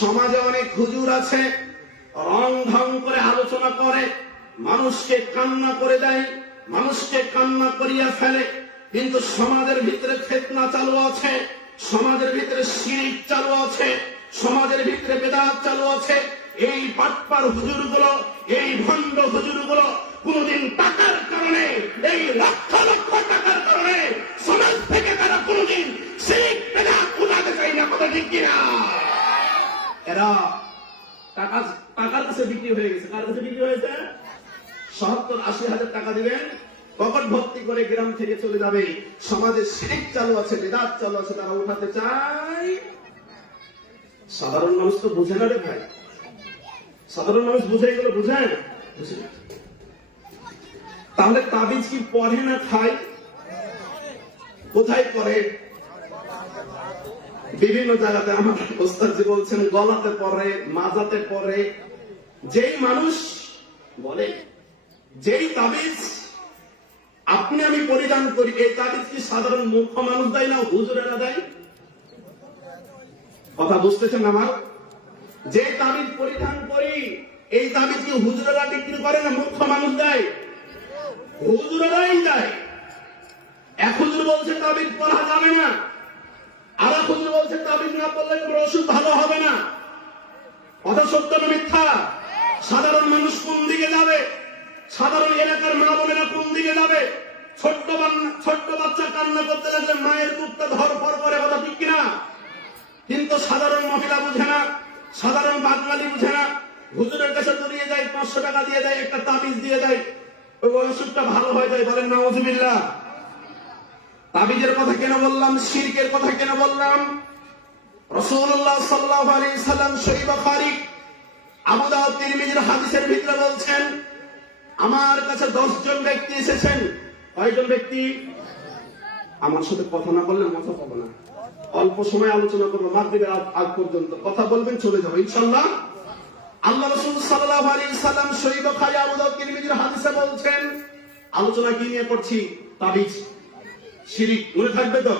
সমাজে অনেক হুজুর আছে, রং ঢং করে আলোচনা করে, মানুষকে কান্না করে দেয়, মানুষকে কান্না করিয়া ফেলে, কিন্তু সমাজের ভিতরে ফিতনা চালু আছে, সমাজের ভিতরে শিরক চালু আছে, সমাজের ভিতরে বেদাত চালু আছে। এই বাটপার হুজুরগুলো, এই ভণ্ড হুজুরগুলো কোনদিন টাকার কারণে, এই লক্ষ লক্ষ টাকার কারণে সমাজ থেকে তারা কোনদিন শিরক বেদাত উঠাতে চায় না। কথা ঠিক কিনা? এরা টাকার কাছে বিক্রি হয়ে গেছে। কার কাছে বিক্রি হয়েছে? 70-80 হাজার টাকা দিবেন, পকেট ভর্তি করে গ্রাম থেকে চলে যাবে। সমাজে শিরক চালু আছে, বেদাত চালু আছে, তারা উঠাতে চায়। সাধারণ মানুষ তো বুঝে না রে ভাই, সাধারণ মানুষ বুঝে এগুলো, বুঝেন? তাহলে তাবিজ কি পড়ে না খায়? কোথায় পড়ে? বিভিন্ন জায়গাতে। আমার ওস্তাদজি বলছেন গলাতে পড়ে, মাজাতে পড়ে। যেই মানুষ বলে যেই তাবিজ আপনি আমি পরিধান করি, এই তাবিজ কি সাধারণ মূর্খ মানুষ দেয় না হুজুরেরা দেয়? কথা বুঝতেছেন আমার? যে তাবিজ পরিধান করি, এই তাবিজ কি হুজুরেরা বিক্রি করে না মূর্খ মানুষ দেয়? হুজুরেরাই দেয়। এক হুজুর বলছে তাবিজ পড়া যাবে না, আর এক হুজুর বলছে তাবিজ না পড়লে কোনো ওষুধ ভালো হবে না। কথা সত্য না মিথ্যা? সাধারণ মানুষ কোন দিকে যাবে? সাধারণ এলাকার মা বোনেরা কোন দিকে যাবে? ছোট্ট বাচ্চা কান্না করতে লাগলে মায়ের বুকটা ধরফর করে। কথা ঠিক কিনা? কিন্তু সাধারণ মহিলা বুঝে না, সাধারণ বাঙালি বুঝে না। হুজুরের কাছে দৌড়িয়ে যায়, 500 টাকা দিয়ে দেয়, একটা তাবিজ দিয়ে দেয়, ওই ওষুধটা ভালো হয়ে যায়। বলেন নাউজুবিল্লাহ। তাবিজের কথা কেন বললাম, শিরকের কথা কেন বললাম? রাসূলুল্লাহ সাল্লাল্লাহু আলাইহি সাল্লাম সহিহ বুখারী, আবু দাউদ, তিরমিজির হাদিসের ভিতরে বলছেন, আমার কাছে 10 জন ব্যক্তি এসেছেন। কয়জন ব্যক্তি? আমার সাথে কথা না বললে মাথা পাবো না। অল্প সময় আলোচনা করবো, মাগরিবের আগ পর্যন্ত কথা বলবেন, চলে যাবো ইনশাআল্লাহ। আল্লাহ রাসূল সাল্লাল্লাহু আলাইহি সাল্লাম সহিহ বুখারী, আবু দাউদ, তিরমিজির হাদিসে বলছেন, আলোচনা কি নিয়ে করছি? তাবিজ, শিরক। মনে থাকবে তো?